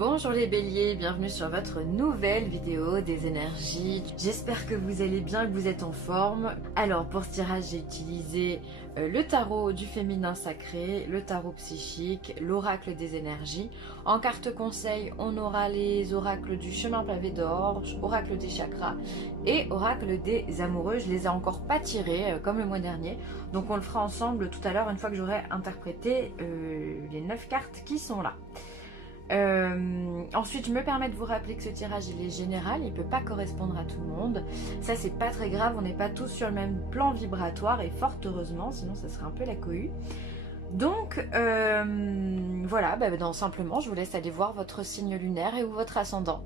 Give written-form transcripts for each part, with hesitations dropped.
Bonjour les béliers, bienvenue sur votre nouvelle vidéo des énergies. J'espère que vous allez bien, que vous êtes en forme. Alors pour ce tirage, j'ai utilisé le tarot du féminin sacré, le tarot psychique, l'oracle des énergies. En carte conseil, on aura les oracles du chemin pavé d'or, oracle des chakras et oracle des amoureux. Je les ai encore pas tirés comme le mois dernier, donc on le fera ensemble tout à l'heure une fois que j'aurai interprété les 9 cartes qui sont là. Ensuite, je me permets de vous rappeler que ce tirage il est général, il ne peut pas correspondre à tout le monde. Ça, c'est pas très grave, on n'est pas tous sur le même plan vibratoire et fort heureusement, sinon ça serait un peu la cohue. Donc, voilà, simplement, je vous laisse aller voir votre signe lunaire et ou votre ascendant.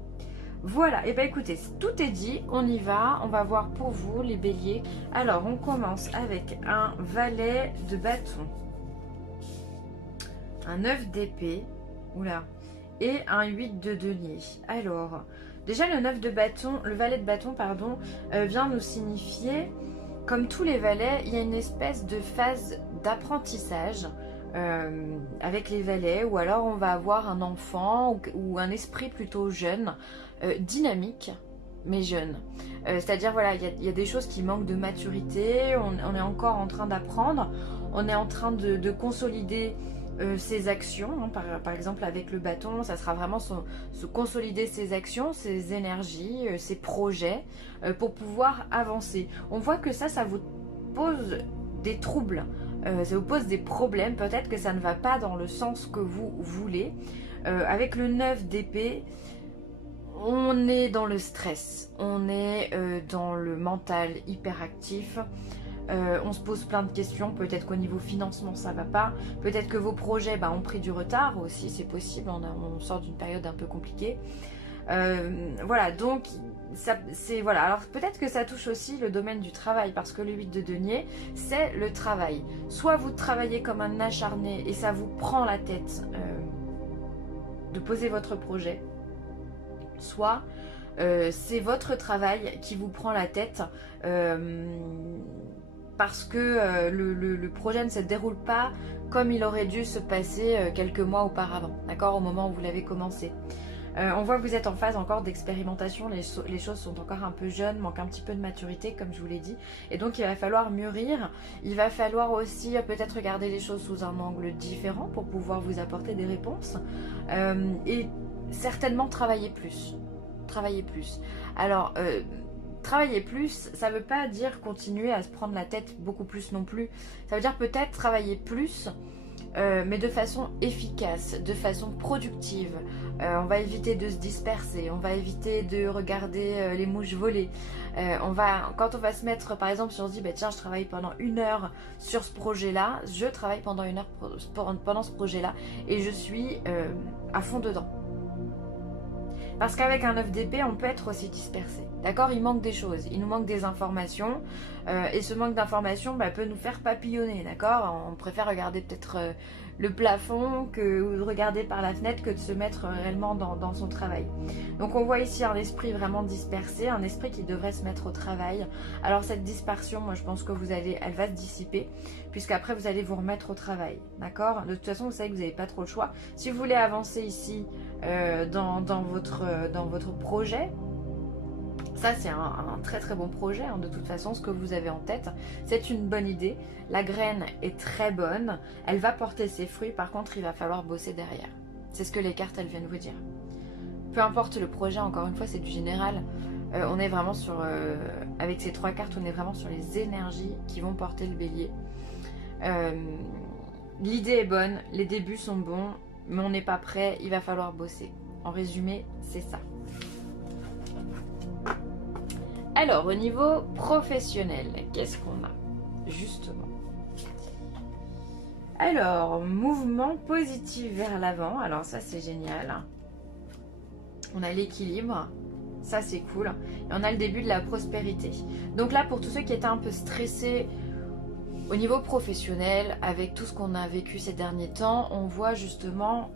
Voilà, et écoutez, tout est dit, on y va, on va voir pour vous les béliers. Alors, on commence avec un valet de bâton, un 9 d'épée, oula, et un 8 de denier. Alors, déjà le 9 de bâton, le valet de bâton, pardon, vient nous signifier, comme tous les valets, il y a une espèce de phase d'apprentissage avec les valets, ou alors on va avoir un enfant ou un esprit plutôt jeune, dynamique, mais jeune. C'est-à-dire, voilà, il y a des choses qui manquent de maturité, on est encore en train d'apprendre, on est en train de consolider ses actions, hein, par exemple avec le bâton, ça sera vraiment se consolider ses actions, ses énergies, ses projets pour pouvoir avancer. On voit que ça vous pose des troubles, ça vous pose des problèmes, peut-être que ça ne va pas dans le sens que vous voulez. Avec le 9 d'épée, on est dans le stress, on est dans le mental hyperactif. On se pose plein de questions, peut-être qu'au niveau financement ça va pas, peut-être que vos projets ont pris du retard aussi, c'est possible, on sort d'une période un peu compliquée. Voilà, donc voilà. Alors peut-être que ça touche aussi le domaine du travail, parce que le 8 de denier, c'est le travail. Soit vous travaillez comme un acharné et ça vous prend la tête de poser votre projet, soit c'est votre travail qui vous prend la tête parce que le projet ne se déroule pas comme il aurait dû se passer quelques mois auparavant, d'accord, au moment où vous l'avez commencé. On voit que vous êtes en phase encore d'expérimentation, les choses sont encore un peu jeunes, manquent un petit peu de maturité comme je vous l'ai dit, et donc il va falloir mûrir, il va falloir aussi peut-être regarder les choses sous un angle différent pour pouvoir vous apporter des réponses, et certainement travailler plus. Alors, travailler plus, ça ne veut pas dire continuer à se prendre la tête beaucoup plus non plus. Ça veut dire peut-être travailler plus, mais de façon efficace, de façon productive. On va éviter de se disperser, on va éviter de regarder les mouches voler. Quand on va se mettre, par exemple, si on se dit, tiens, je travaille pendant 1 heure sur ce projet-là, je travaille pendant 1 heure pendant ce projet-là, et je suis à fond dedans. Parce qu'avec un 9 d'épée, on peut être aussi dispersé. D'accord, il manque des choses, il nous manque des informations. Et ce manque d'informations peut nous faire papillonner. D'accord, on préfère regarder peut-être le plafond ou de regarder par la fenêtre que de se mettre réellement dans son travail. Donc on voit ici un esprit vraiment dispersé, un esprit qui devrait se mettre au travail. Alors cette dispersion, moi je pense que elle va se dissiper, puisqu'après vous allez vous remettre au travail. D'accord, de toute façon vous savez que vous n'avez pas trop le choix. Si vous voulez avancer ici dans votre projet, ça c'est un très très bon projet, de toute façon, ce que vous avez en tête, c'est une bonne idée, la graine est très bonne, elle va porter ses fruits, par contre il va falloir bosser derrière. C'est ce que les cartes elles viennent vous dire. Peu importe le projet, encore une fois c'est du général, on est vraiment sur, avec ces 3 cartes, on est vraiment sur les énergies qui vont porter le bélier. L'idée est bonne, les débuts sont bons, mais on n'est pas prêt, il va falloir bosser. En résumé, c'est ça. Alors, au niveau professionnel, qu'est-ce qu'on a justement? Alors, mouvement positif vers l'avant. Alors ça, c'est génial. On a l'équilibre. Ça, c'est cool. Et on a le début de la prospérité. Donc là, pour tous ceux qui étaient un peu stressés au niveau professionnel, avec tout ce qu'on a vécu ces derniers temps, on voit justement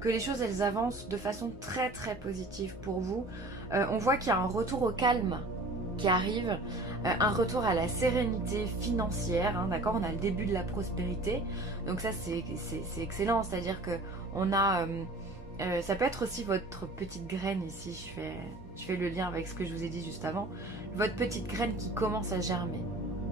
que les choses, elles avancent de façon très très positive pour vous. On voit qu'il y a un retour au calme qui arrive, un retour à la sérénité financière, d'accord, on a le début de la prospérité, donc ça c'est excellent, c'est à dire que on a Ça peut être aussi votre petite graine ici, je fais le lien avec ce que je vous ai dit juste avant, votre petite graine qui commence à germer,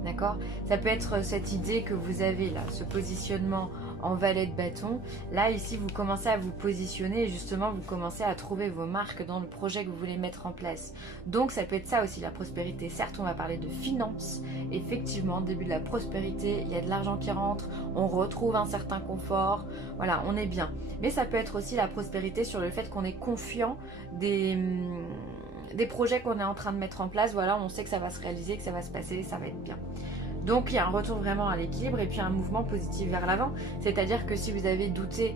d'accord? Ça peut être cette idée que vous avez là, ce positionnement en valet de bâton. Là, ici, vous commencez à vous positionner et justement, vous commencez à trouver vos marques dans le projet que vous voulez mettre en place. Donc, ça peut être ça aussi, la prospérité. Certes, on va parler de finances. Effectivement, début de la prospérité, il y a de l'argent qui rentre, on retrouve un certain confort. Voilà, on est bien. Mais ça peut être aussi la prospérité sur le fait qu'on est confiant des projets qu'on est en train de mettre en place. Voilà, on sait que ça va se réaliser, que ça va se passer, ça va être bien. Donc il y a un retour vraiment à l'équilibre et puis un mouvement positif vers l'avant. C'est-à-dire que si vous avez douté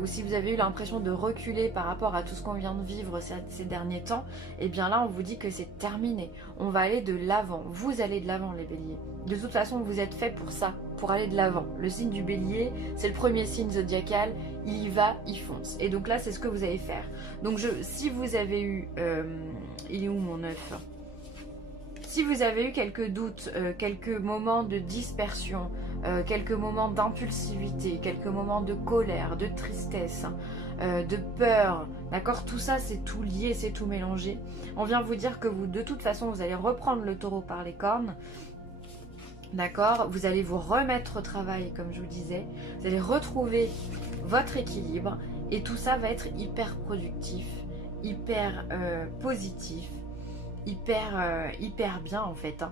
ou si vous avez eu l'impression de reculer par rapport à tout ce qu'on vient de vivre ces derniers temps, et bien là on vous dit que c'est terminé. On va aller de l'avant. Vous allez de l'avant les béliers. De toute façon vous êtes fait pour ça, pour aller de l'avant. Le signe du bélier, c'est le premier signe zodiacal. Il y va, il fonce. Et donc là c'est ce que vous allez faire. Donc si vous avez eu... il est où mon œuf ? Si vous avez eu quelques doutes, quelques moments de dispersion, quelques moments d'impulsivité, quelques moments de colère, de tristesse, de peur, d'accord, tout ça c'est tout lié, c'est tout mélangé. On vient vous dire que vous, de toute façon, vous allez reprendre le taureau par les cornes, d'accord, vous allez vous remettre au travail, comme je vous disais, vous allez retrouver votre équilibre et tout ça va être hyper productif, hyper positif. Hyper bien en fait.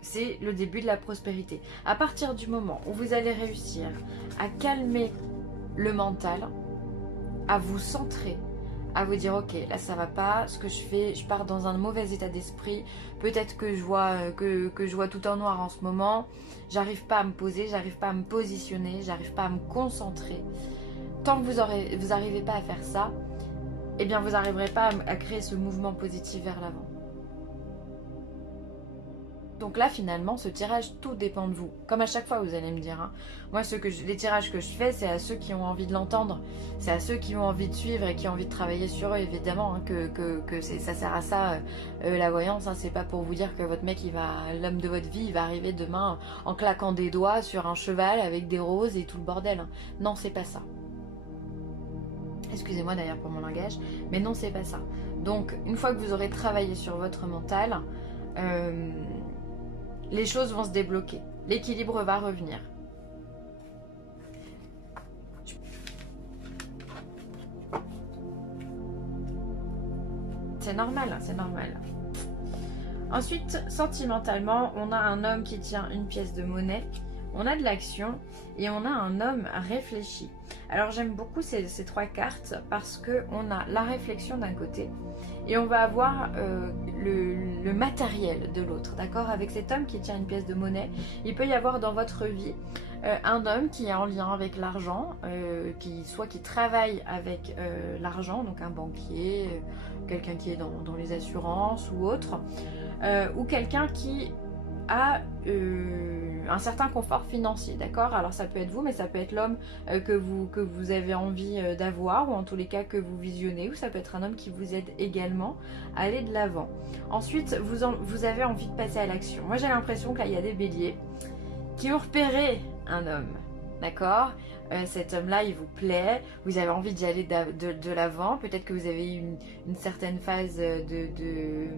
C'est le début de la prospérité. À partir du moment où vous allez réussir à calmer le mental, à vous centrer, à vous dire ok là ça va pas, ce que je fais, je pars dans un mauvais état d'esprit, peut-être que je vois que je vois tout en noir en ce moment, j'arrive pas à me poser, j'arrive pas à me positionner, j'arrive pas à me concentrer. Tant que vous n'arrivez pas à faire ça, eh bien vous n'arriverez pas à créer ce mouvement positif vers l'avant. Donc là finalement ce tirage, tout dépend de vous. Comme à chaque fois vous allez me dire, hein. Moi les tirages que je fais c'est à ceux qui ont envie de l'entendre, c'est à ceux qui ont envie de suivre et qui ont envie de travailler sur eux évidemment, hein, que ça sert à ça la voyance, hein. C'est pas pour vous dire que votre mec l'homme de votre vie il va arriver demain en claquant des doigts sur un cheval avec des roses et tout le bordel, hein. Non c'est pas ça. Excusez-moi d'ailleurs pour mon langage, mais non, c'est pas ça. Donc, une fois que vous aurez travaillé sur votre mental, les choses vont se débloquer. L'équilibre va revenir. C'est normal, c'est normal. Ensuite, sentimentalement, on a un homme qui tient une pièce de monnaie. On a de l'action et on a un homme réfléchi. Alors j'aime beaucoup ces trois cartes parce qu'on a la réflexion d'un côté et on va avoir le matériel de l'autre, d'accord? Avec cet homme qui tient une pièce de monnaie, il peut y avoir dans votre vie un homme qui est en lien avec l'argent, soit qui travaille avec l'argent, donc un banquier, quelqu'un qui est dans les assurances ou autre, ou quelqu'un qui a un certain confort financier, d'accord? Alors ça peut être vous, mais ça peut être l'homme que vous avez envie d'avoir, ou en tous les cas que vous visionnez, ou ça peut être un homme qui vous aide également à aller de l'avant. Ensuite, vous avez envie de passer à l'action. Moi j'ai l'impression que là il y a des béliers qui ont repéré un homme, d'accord? Cet homme-là, il vous plaît, vous avez envie d'y aller de l'avant, peut-être que vous avez eu une certaine phase de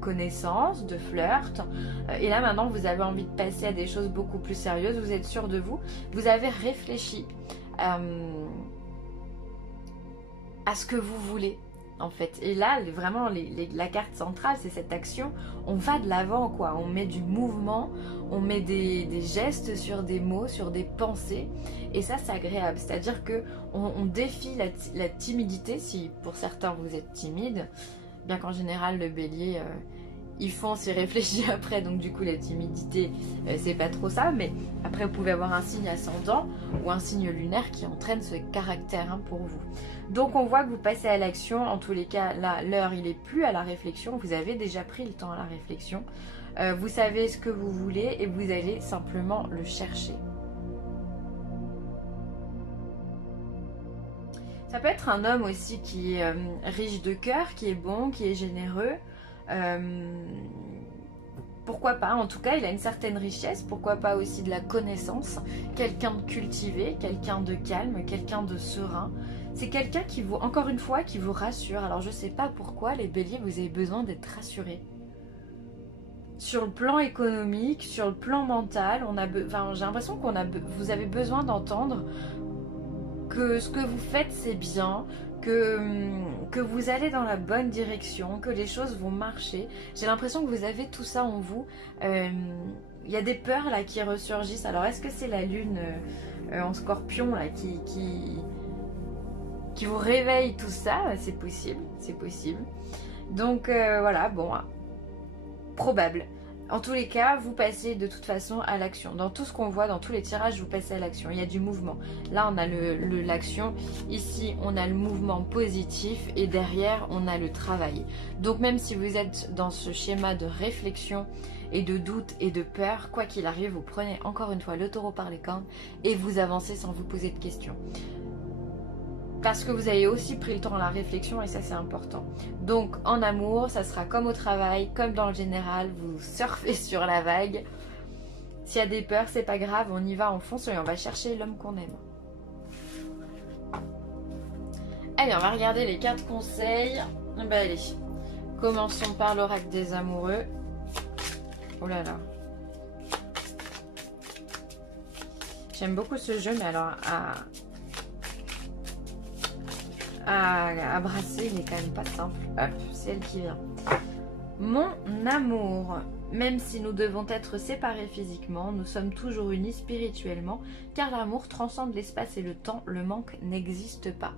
connaissance, de flirt, et là maintenant vous avez envie de passer à des choses beaucoup plus sérieuses, vous êtes sûr de vous, vous avez réfléchi à ce que vous voulez. En fait, et là vraiment la carte centrale c'est cette action, on va de l'avant quoi, on met du mouvement, on met des gestes sur des mots, sur des pensées, et ça c'est agréable, c'est à dire que on défie la timidité. Si pour certains vous êtes timide, bien qu'en général le bélier il fonce et réfléchit après, donc du coup la timidité c'est pas trop ça, mais après vous pouvez avoir un signe ascendant ou un signe lunaire qui entraîne ce caractère, hein, pour vous. Donc on voit que vous passez à l'action, en tous les cas là l'heure il est plus à la réflexion, vous avez déjà pris le temps à la réflexion, vous savez ce que vous voulez et vous allez simplement le chercher. Ça peut être un homme aussi qui est riche de cœur, qui est bon, qui est généreux. Pourquoi pas, en tout cas il a une certaine richesse, pourquoi pas aussi de la connaissance, quelqu'un de cultivé, quelqu'un de calme, quelqu'un de serein. C'est quelqu'un qui vous, encore une fois, qui vous rassure. Alors je sais pas pourquoi les béliers, vous avez besoin d'être rassurés. Sur le plan économique, sur le plan mental, j'ai l'impression vous avez besoin d'entendre que ce que vous faites c'est bien, que vous allez dans la bonne direction, que les choses vont marcher. J'ai l'impression que vous avez tout ça en vous. Il y a des peurs là qui ressurgissent. Alors est-ce que c'est la lune en scorpion là qui vous réveille tout ça? C'est possible, c'est possible. Donc voilà, bon, probable. En tous les cas, vous passez de toute façon à l'action. Dans tout ce qu'on voit, dans tous les tirages, vous passez à l'action. Il y a du mouvement. Là, on a l'action. Ici, on a le mouvement positif. Et derrière, on a le travail. Donc, même si vous êtes dans ce schéma de réflexion et de doute et de peur, quoi qu'il arrive, vous prenez encore une fois le taureau par les cornes et vous avancez sans vous poser de questions. Parce que vous avez aussi pris le temps à la réflexion et ça c'est important. Donc en amour, ça sera comme au travail, comme dans le général, vous surfez sur la vague. S'il y a des peurs, c'est pas grave, on y va, on fonce et on va chercher l'homme qu'on aime. Allez, on va regarder les 4 conseils. Ben allez, commençons par l'oracle des amoureux. Oh là là. J'aime beaucoup ce jeu, mais alors à brasser, il est quand même pas simple. Hop, c'est elle qui vient. Mon amour, même si nous devons être séparés physiquement, nous sommes toujours unis spirituellement, car l'amour transcende l'espace et le temps, le manque n'existe pas.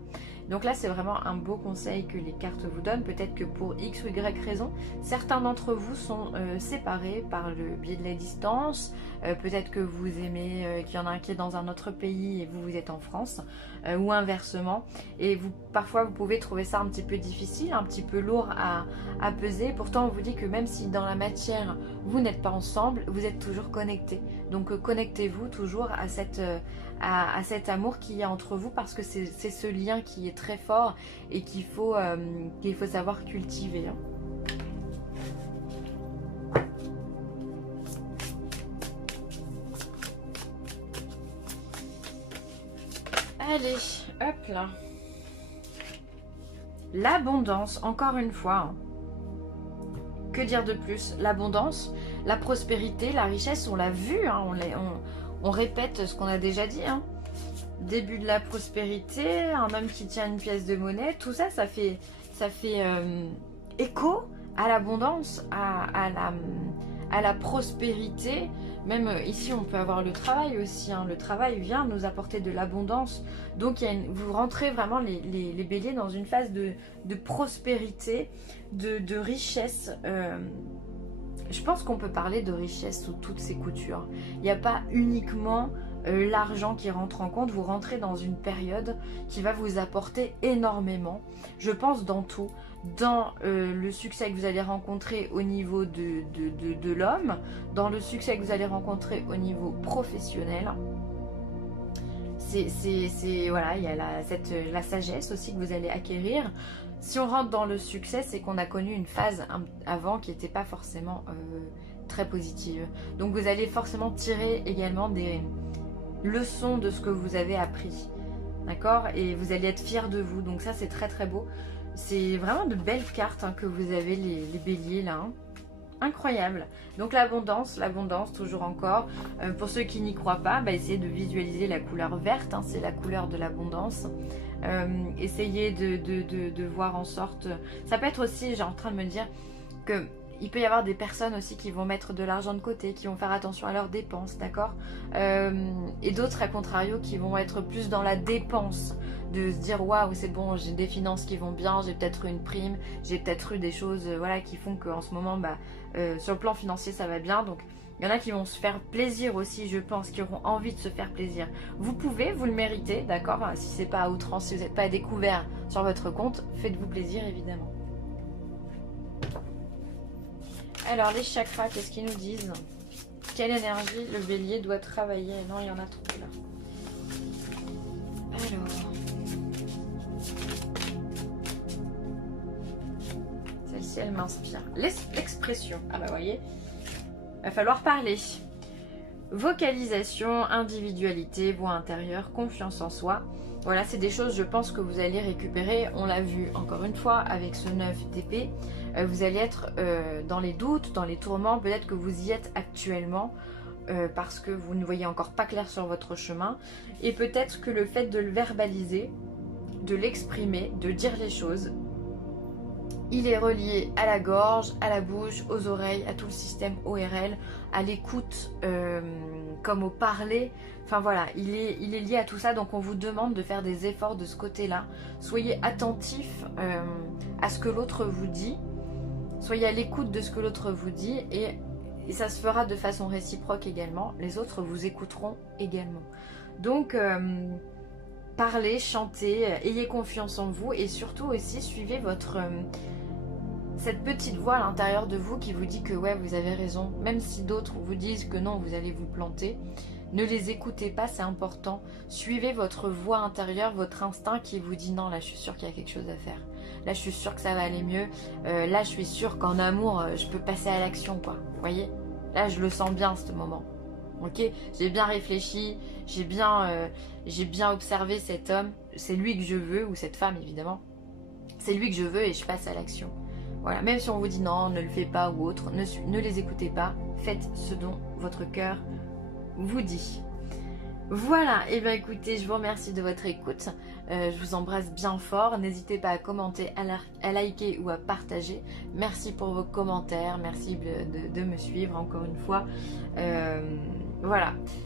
Donc là, c'est vraiment un beau conseil que les cartes vous donnent. Peut-être que pour X ou Y raison, certains d'entre vous sont séparés par le biais de la distance. Peut-être que vous aimez qu'il y en a un qui est dans un autre pays et vous êtes en France, ou inversement. Et parfois, vous pouvez trouver ça un petit peu difficile, un petit peu lourd à peser. Pourtant, on vous dit que même si dans la matière, vous n'êtes pas ensemble, vous êtes toujours connectés. Donc, connectez-vous toujours à cet amour qu'il y a entre vous, parce que c'est ce lien qui est très fort et qu'il faut savoir cultiver. Hein. Allez, hop là. L'abondance, encore une fois. Hein. Que dire de plus? L'abondance, la prospérité, la richesse, on l'a vu, hein, on répète ce qu'on a déjà dit. Hein. Début de la prospérité, un homme qui tient une pièce de monnaie, tout ça, ça fait écho à l'abondance, à la prospérité. Même ici, on peut avoir le travail aussi. Hein. Le travail vient nous apporter de l'abondance. Donc, vous rentrez vraiment les béliers dans une phase de prospérité, de richesse. Je pense qu'on peut parler de richesse sous toutes ses coutures. Il n'y a pas uniquement l'argent qui rentre en compte. Vous rentrez dans une période qui va vous apporter énormément. Je pense dans tout. Dans le succès que vous allez rencontrer au niveau de l'homme, dans le succès que vous allez rencontrer au niveau professionnel. Voilà, il y a la sagesse aussi que vous allez acquérir. Si on rentre dans le succès, c'est qu'on a connu une phase avant qui n'était pas forcément très positive. Donc vous allez forcément tirer également des leçons de ce que vous avez appris. D'accord? Et vous allez être fiers de vous. Donc ça, c'est très très beau. C'est vraiment de belles cartes hein, que vous avez les béliers là. Hein. Incroyable. Donc l'abondance toujours encore. Pour ceux qui n'y croient pas, essayez de visualiser la couleur verte. Hein, c'est la couleur de l'abondance. Essayez de voir en sorte... Ça peut être aussi, j'ai en train de me dire que... Il peut y avoir des personnes aussi qui vont mettre de l'argent de côté, qui vont faire attention à leurs dépenses, d'accord? Et d'autres, à contrario, qui vont être plus dans la dépense, de se dire waouh, c'est bon, j'ai des finances qui vont bien, j'ai peut-être eu une prime, j'ai peut-être eu des choses voilà, qui font qu'en ce moment, sur le plan financier, ça va bien. Donc, il y en a qui vont se faire plaisir aussi, je pense, qui auront envie de se faire plaisir. Vous pouvez, vous le méritez, d'accord? Si c'est pas à outrance, si vous n'êtes pas à découvert sur votre compte, faites-vous plaisir, évidemment. Alors, les chakras, qu'est-ce qu'ils nous disent? Quelle énergie le bélier doit travailler? Non, il y en a trop là. Alors. Celle-ci, elle m'inspire. L'expression. Ah bah, vous voyez. Va falloir parler. Vocalisation, individualité, voix intérieure, confiance en soi. Voilà, c'est des choses, je pense, que vous allez récupérer. On l'a vu encore une fois avec ce 9 d'épée. Vous allez être dans les doutes, dans les tourments. Peut-être que vous y êtes actuellement parce que vous ne voyez encore pas clair sur votre chemin. Et peut-être que le fait de le verbaliser, de l'exprimer, de dire les choses, il est relié à la gorge, à la bouche, aux oreilles, à tout le système ORL, à l'écoute comme au parler. Enfin voilà, il est lié à tout ça, donc on vous demande de faire des efforts de ce côté-là. Soyez attentif à ce que l'autre vous dit, soyez à l'écoute de ce que l'autre vous dit et ça se fera de façon réciproque également. Les autres vous écouteront également. Donc parlez, chantez, ayez confiance en vous et surtout aussi suivez cette petite voix à l'intérieur de vous qui vous dit que ouais, vous avez raison. Même si d'autres vous disent que non, vous allez vous planter, ne les écoutez pas, c'est important. Suivez votre voix intérieure, votre instinct qui vous dit non, là je suis sûre qu'il y a quelque chose à faire. Là je suis sûre que ça va aller mieux. Là je suis sûre qu'en amour, je peux passer à l'action, quoi. Vous voyez? Là je le sens bien, ce moment. Ok, j'ai bien réfléchi, j'ai bien observé cet homme. C'est lui que je veux, ou cette femme évidemment. C'est lui que je veux et je passe à l'action. Voilà, même si on vous dit non, ne le fais pas ou autre, ne les écoutez pas, faites ce dont votre cœur vous dit. Voilà, et bien écoutez, je vous remercie de votre écoute, je vous embrasse bien fort, n'hésitez pas à commenter, à liker ou à partager. Merci pour vos commentaires, merci de me suivre encore une fois, voilà.